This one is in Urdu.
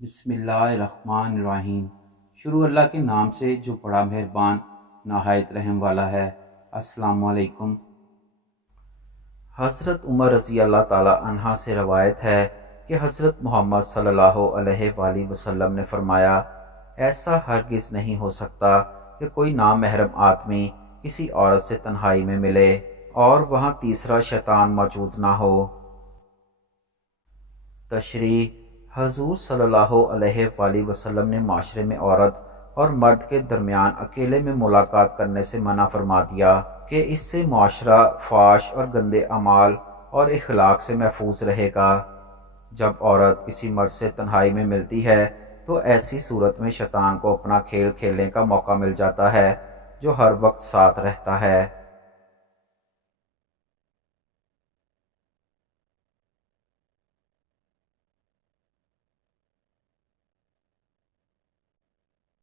بسم اللہ الرحمن الرحیم۔ شروع اللہ کے نام سے جو بڑا مہربان نہایت رحم والا ہے۔ السلام علیکم۔ حضرت عمر رضی اللہ تعالی عنہ سے روایت ہے کہ حضرت محمد صلی اللہ علیہ وآلہ وسلم نے فرمایا، ایسا ہرگز نہیں ہو سکتا کہ کوئی نامحرم آدمی کسی عورت سے تنہائی میں ملے اور وہاں تیسرا شیطان موجود نہ ہو۔ تشریح: حضور صلی اللہ علیہ وآلہ وسلم نے معاشرے میں عورت اور مرد کے درمیان اکیلے میں ملاقات کرنے سے منع فرما دیا کہ اس سے معاشرہ فحش اور گندے اعمال اور اخلاق سے محفوظ رہے گا۔ جب عورت کسی مرد سے تنہائی میں ملتی ہے تو ایسی صورت میں شیطان کو اپنا کھیل کھیلنے کا موقع مل جاتا ہے، جو ہر وقت ساتھ رہتا ہے۔